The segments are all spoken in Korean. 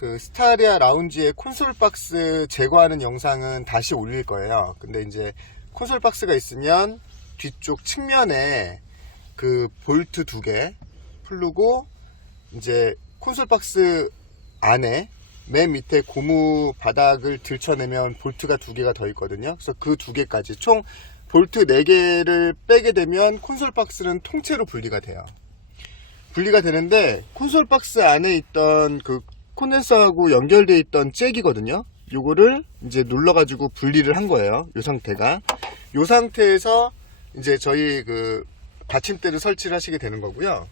그 스타리아 라운지의 콘솔 박스 제거하는 영상은 다시 올릴 거예요. 근데 이제 콘솔 박스가 있으면 뒤쪽 측면에 그 볼트 2개 풀르고 이제 콘솔 박스 안에 맨 밑에 고무 바닥을 들춰내면 볼트가 2개가 더 있거든요. 그래서 그 2개까지 총 볼트 4개를 빼게 되면 콘솔 박스는 통째로 분리가 돼요. 분리가 되는데 콘솔 박스 안에 있던 그 콘덴서하고 연결되어 있던 잭이거든요. 요거를 이제 눌러가지고 분리를 한 거예요. 요 상태가. 요 상태에서 이제 저희 그 받침대를 설치를 하시게 되는 거고요.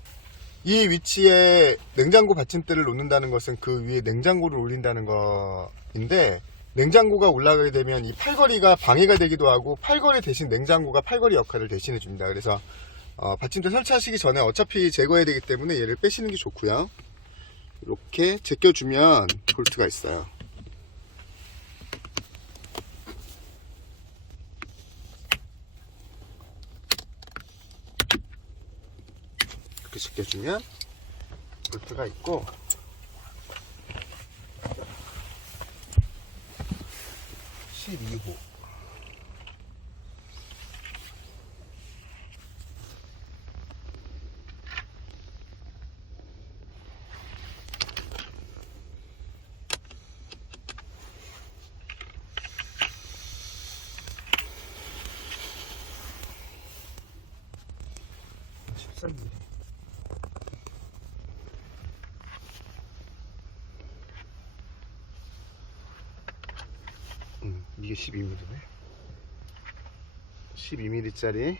이 위치에 냉장고 받침대를 놓는다는 것은 그 위에 냉장고를 올린다는 거인데, 냉장고가 올라가게 되면 이 팔걸이가 방해가 되기도 하고 팔걸이 대신 냉장고가 팔걸이 역할을 대신해 줍니다. 그래서 받침대 설치하시기 전에 어차피 제거해야 되기 때문에 얘를 빼시는 게 좋고요. 이렇게 제껴주면 볼트가 있어요. 이렇게 제껴주면 볼트가 있고, 12호 이게 12mm네. 12mm짜리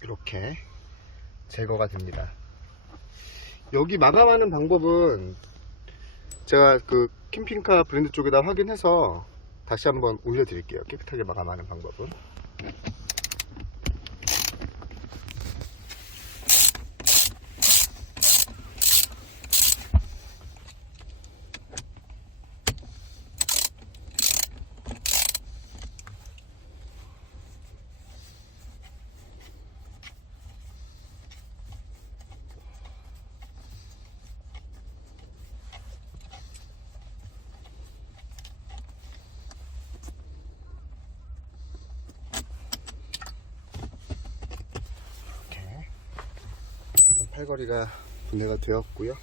이렇게 제거가 됩니다. 여기 마감하는 방법은 제가 그 캠핑카 브랜드 쪽에다 확인해서 다시 한번 올려드릴게요. 깨끗하게 마감하는 방법은. 팔걸이가 분해가 되었고요.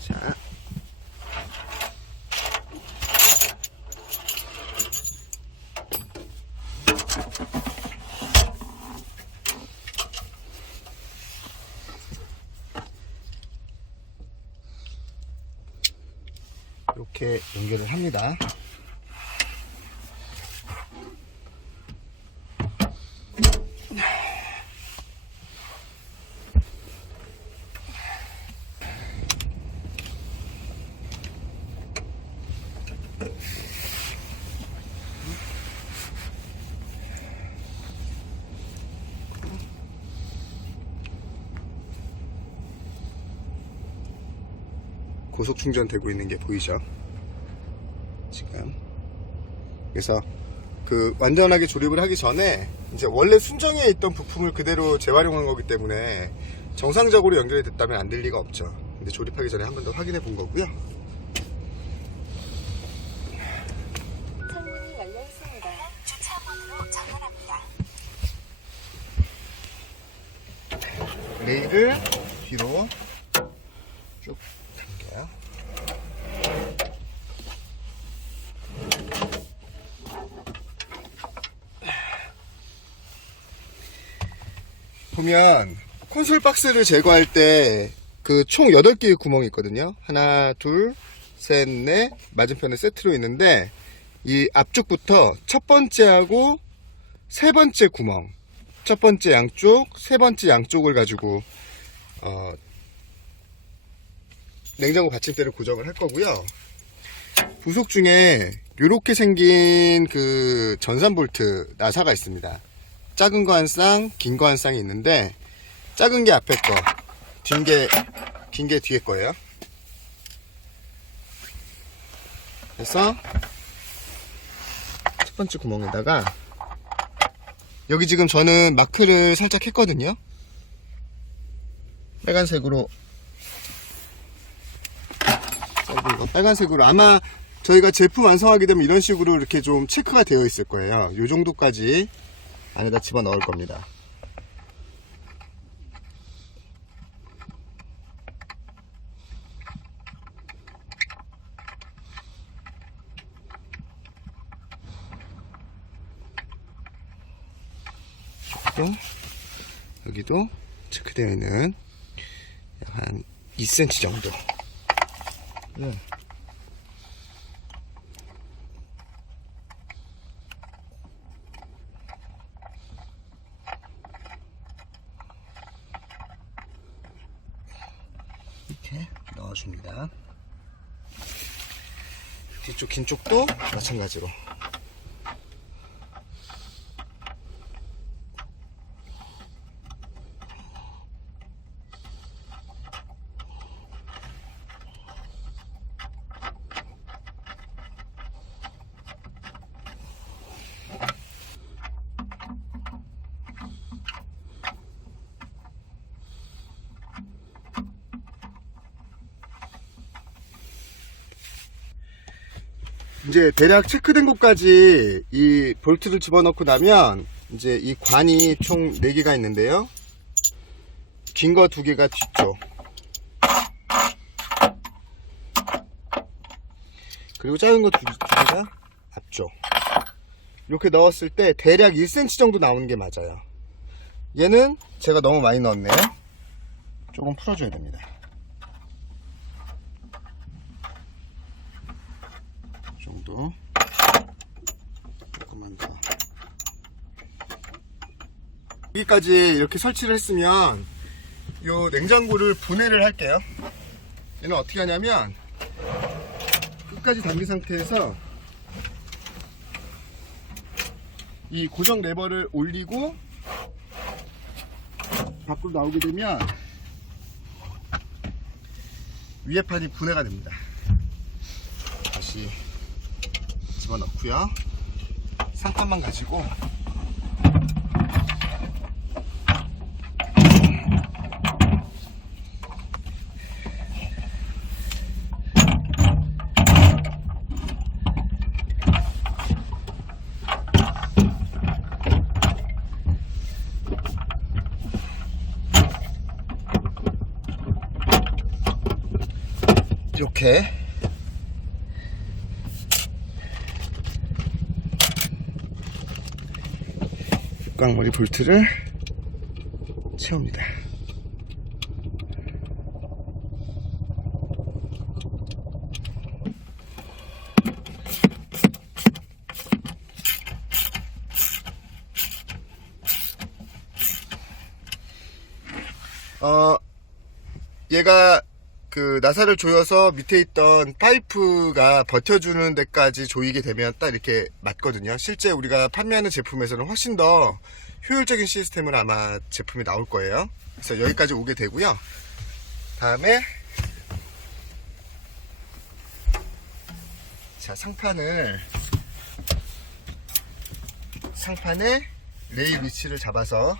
자, 이렇게 연결을 합니다. 고속 충전되고 있는 게 보이죠? 지금. 그래서 그 완전하게 조립을 하기 전에 이제 원래 순정에 있던 부품을 그대로 재활용한 거기 때문에 정상적으로 연결이 됐다면 안 될 리가 없죠. 근데 조립하기 전에 한 번 더 확인해 본 거고요. 창문이 열려 있습니다. 주차 모드로 전환합니다. 레일을 뒤로 쭉 당겨요. 보면 콘솔 박스를 제거할 때 그 총 8개의 구멍이 있거든요. 하나, 둘, 셋, 넷, 맞은편에 세트로 있는데 이 앞쪽부터 첫 번째하고 세 번째 구멍, 첫 번째 양쪽, 세 번째 양쪽을 가지고 냉장고 받침대를 고정을 할 거고요. 부속 중에 이렇게 생긴 그 전산 볼트 나사가 있습니다. 작은 거 한 쌍, 긴 거 한 쌍이 있는데, 작은 게 앞에 거, 긴 게 뒤에 거예요. 그래서 첫 번째 구멍에다가, 여기 지금 저는 마크를 살짝 했거든요. 빨간색으로, 빨간색으로 아마 저희가 제품 완성하게 되면 이런 식으로 이렇게 좀 체크가 되어 있을 거예요. 요 정도까지 안에다 집어 넣을 겁니다. 여기도 체크되어 있는 한 2cm 정도. 네. 이렇게 넣어줍니다. 뒤쪽 긴 쪽도 마찬가지로. 이제 대략 체크된 곳까지 이 볼트를 집어넣고 나면 이제 이 관이 총 4개가 있는데요. 긴 거 2개가 뒤쪽, 그리고 작은 거 2개가 앞쪽. 이렇게 넣었을 때 대략 1cm 정도 나오는 게 맞아요. 얘는 제가 너무 많이 넣었네요. 조금 풀어줘야 됩니다. 정도. 조금만 더. 여기까지 이렇게 설치를 했으면 요 냉장고를 분해를 할게요. 얘는 어떻게 하냐면 끝까지 당긴 상태에서 이 고정 레버를 올리고 밖으로 나오게 되면 위에 판이 분해가 됩니다. 다시 집어넣고요. 상판만 가지고 이렇게 깡머리 볼트를 채웁니다. 얘가 그 나사를 조여서 밑에 있던 파이프가 버텨주는 데까지 조이게 되면 딱 이렇게 맞거든요. 실제 우리가 판매하는 제품에서는 훨씬 더 효율적인 시스템으로 아마 제품이 나올 거예요. 그래서 여기까지 오게 되고요. 다음에 자, 상판에 레일 위치를 잡아서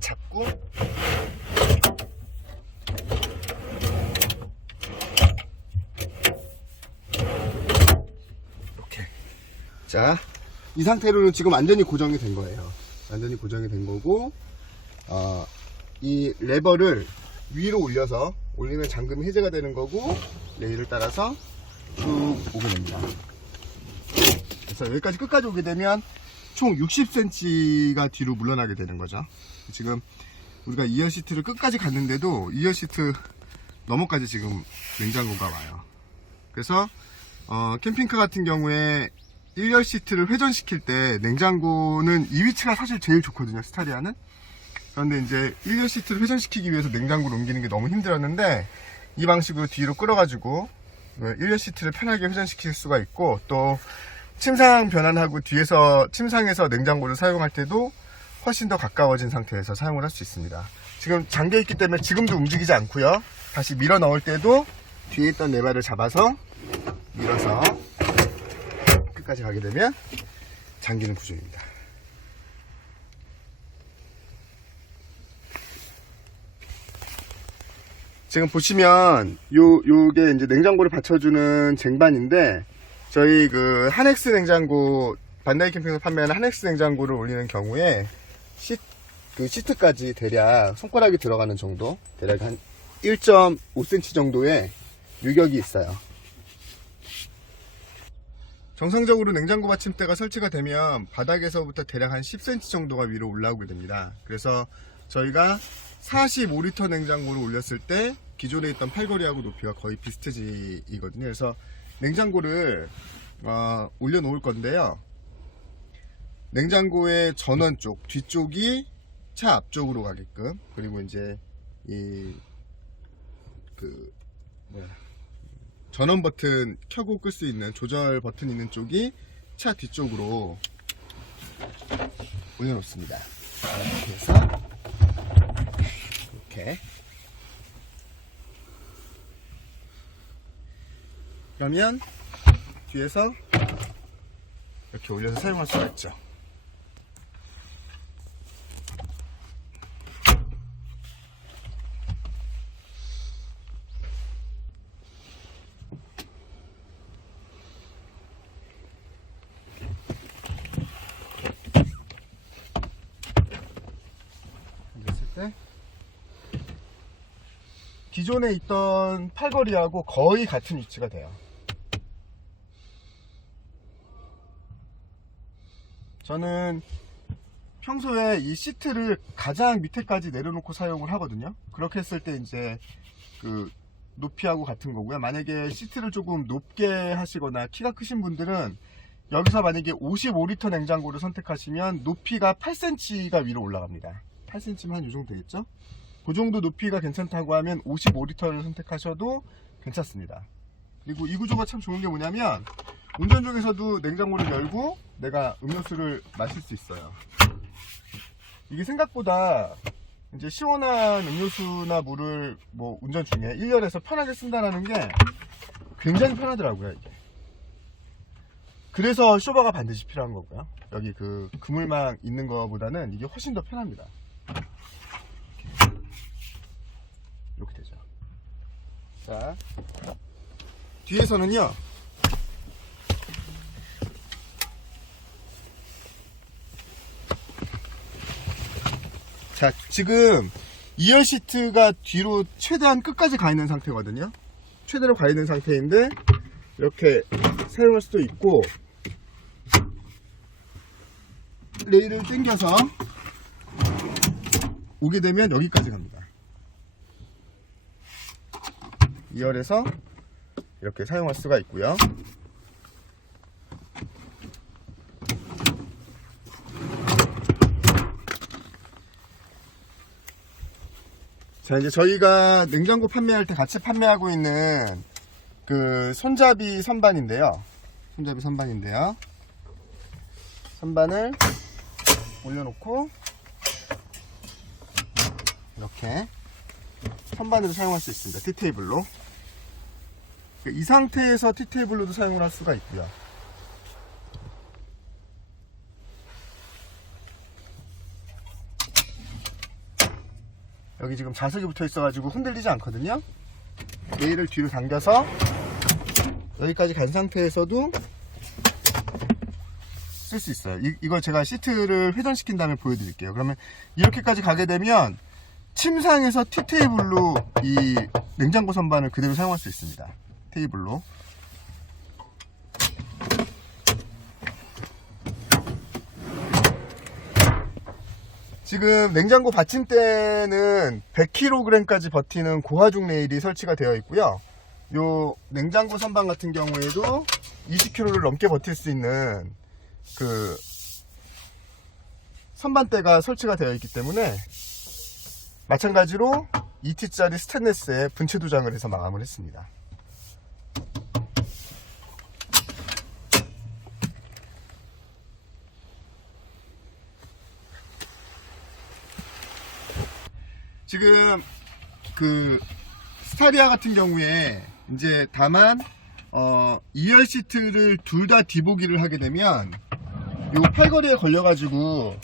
잡고 이렇게. 자, 이 상태로는 지금 완전히 고정이 된 거예요. 완전히 고정이 된 거고, 이 레버를 위로 올려서 올리면 잠금이 해제가 되는 거고, 레일을 따라서 쭉 오게 됩니다. 그래서 여기까지 끝까지 오게 되면 총 60cm가 뒤로 물러나게 되는 거죠. 지금 우리가 2열 시트를 끝까지 갔는데도 2열 시트 너머까지 지금 냉장고가 와요. 그래서 캠핑카 같은 경우에 1열 시트를 회전시킬 때 냉장고는 이 위치가 사실 제일 좋거든요, 스타리아는. 그런데 이제 1열 시트를 회전시키기 위해서 냉장고를 옮기는 게 너무 힘들었는데, 이 방식으로 뒤로 끌어가지고 1열 시트를 편하게 회전시킬 수가 있고, 또 침상 변환하고 뒤에서 침상에서 냉장고를 사용할 때도 훨씬 더 가까워진 상태에서 사용을 할 수 있습니다. 지금 잠겨있기 때문에 지금도 움직이지 않고요, 다시 밀어 넣을 때도 뒤에 있던 레바를 잡아서 밀어서 끝까지 가게 되면 잠기는 구조입니다. 지금 보시면 요게 이제 냉장고를 받쳐주는 쟁반인데, 저희 그 한엑스 냉장고, 반다이 캠핑에서 판매하는 한엑스 냉장고를 올리는 경우에 시트까지 대략 손가락이 들어가는 정도, 대략 한 1.5cm 정도의 유격이 있어요. 정상적으로 냉장고 받침대가 설치가 되면 바닥에서부터 대략 한 10cm 정도가 위로 올라오게 됩니다. 그래서 저희가 45리터 냉장고를 올렸을 때 기존에 있던 팔걸이하고 높이가 거의 비슷해지거든요. 그래서 냉장고를 올려놓을 건데요, 냉장고의 전원 쪽, 뒤쪽이 차 앞쪽으로 가게끔, 그리고 이제 전원 버튼 켜고 끌 수 있는 조절 버튼 있는 쪽이 차 뒤쪽으로 올려놓습니다. 이렇게 해서 이렇게, 그러면 뒤에서 이렇게 올려서 사용할 수가 있죠. 기존에 있던 팔걸이하고 거의 같은 위치가 돼요. 저는 평소에 이 시트를 가장 밑에까지 내려놓고 사용을 하거든요. 그렇게 했을 때 이제 그 높이하고 같은 거고요. 만약에 시트를 조금 높게 하시거나 키가 크신 분들은 여기서 만약에 55리터 냉장고를 선택하시면 높이가 8cm가 위로 올라갑니다. 8cm면 한 이 정도 되겠죠? 그 정도 높이가 괜찮다고 하면 55리터를 선택하셔도 괜찮습니다. 그리고 이 구조가 참 좋은 게 뭐냐면, 운전 중에서도 냉장고를 열고 내가 음료수를 마실 수 있어요. 이게 생각보다 이제 시원한 음료수나 물을 뭐 운전 중에 1열에서 편하게 쓴다는 게 굉장히 편하더라고요, 이게. 그래서 쇼버가 반드시 필요한 거고요. 여기 그 그물망 있는 거보다는 이게 훨씬 더 편합니다. 이렇게 되죠. 자, 뒤에서는요, 자, 지금 2열 시트가 뒤로 최대한 끝까지 가 있는 상태거든요. 최대로 가 있는 상태인데 이렇게 사용할 수도 있고, 레일을 당겨서 오게 되면 여기까지 갑니다. 2열에서 이렇게 사용할 수가 있고요. 자, 이제 저희가 냉장고 판매할 때 같이 판매하고 있는 그 손잡이 선반인데요. 선반을 올려놓고 이렇게 선반으로 사용할 수 있습니다. 티테이블로. 이 상태에서 티테이블로도 사용을 할 수가 있고요. 여기 지금 자석이 붙어 있어가지고 흔들리지 않거든요. 레일을 뒤로 당겨서 여기까지 간 상태에서도 쓸 수 있어요. 이걸 제가 시트를 회전시킨 다음에 보여드릴게요. 그러면 이렇게까지 가게 되면 침상에서 티테이블로 이 냉장고 선반을 그대로 사용할 수 있습니다. 테이블로. 지금 냉장고 받침대는 100kg까지 버티는 고하중 레일이 설치가 되어 있고요. 요 냉장고 선반 같은 경우에도 20kg를 넘게 버틸 수 있는 그 선반대가 설치가 되어 있기 때문에 마찬가지로 2T짜리 스테인리스에 분체 도장을 해서 마감을 했습니다. 지금 그 스타리아 같은 경우에 이제 다만 2열 시트를 둘 다 뒤보기를 하게 되면 요 팔걸이에 걸려가지고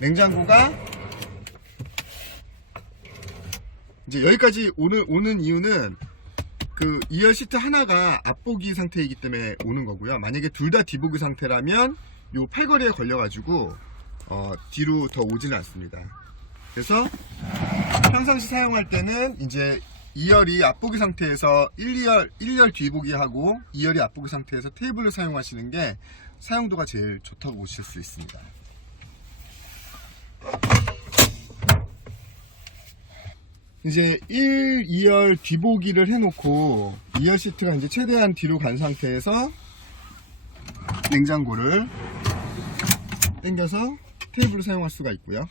냉장고가 이제 여기까지 오는 이유는 그 2열 시트 하나가 앞보기 상태이기 때문에 오는 거고요. 만약에 둘 다 뒤보기 상태라면 요 팔걸이에 걸려가지고 뒤로 더 오지는 않습니다. 그래서 평상시 사용할 때는 이제 2열이 앞보기 상태에서 1열 뒤보기 하고 2열이 앞보기 상태에서 테이블을 사용하시는 게 사용도가 제일 좋다고 보실 수 있습니다. 이제 1, 2열 뒤보기를 해놓고 2열 시트가 이제 최대한 뒤로 간 상태에서 냉장고를 당겨서 테이블을 사용할 수가 있고요.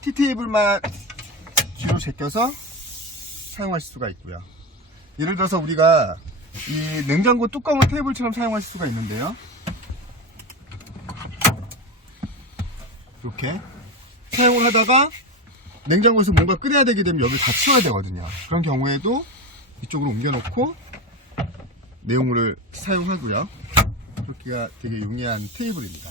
티테이블만 뒤로 제껴서 사용하실 수가 있고요. 예를 들어서 우리가 이 냉장고 뚜껑을 테이블처럼 사용하실 수가 있는데요. 이렇게 사용을 하다가 냉장고에서 뭔가 끓여야 되게 되면 여기를 다 치워야 되거든요. 그런 경우에도 이쪽으로 옮겨놓고 내용물을 사용하고요. 그렇기가 되게 용이한 테이블입니다.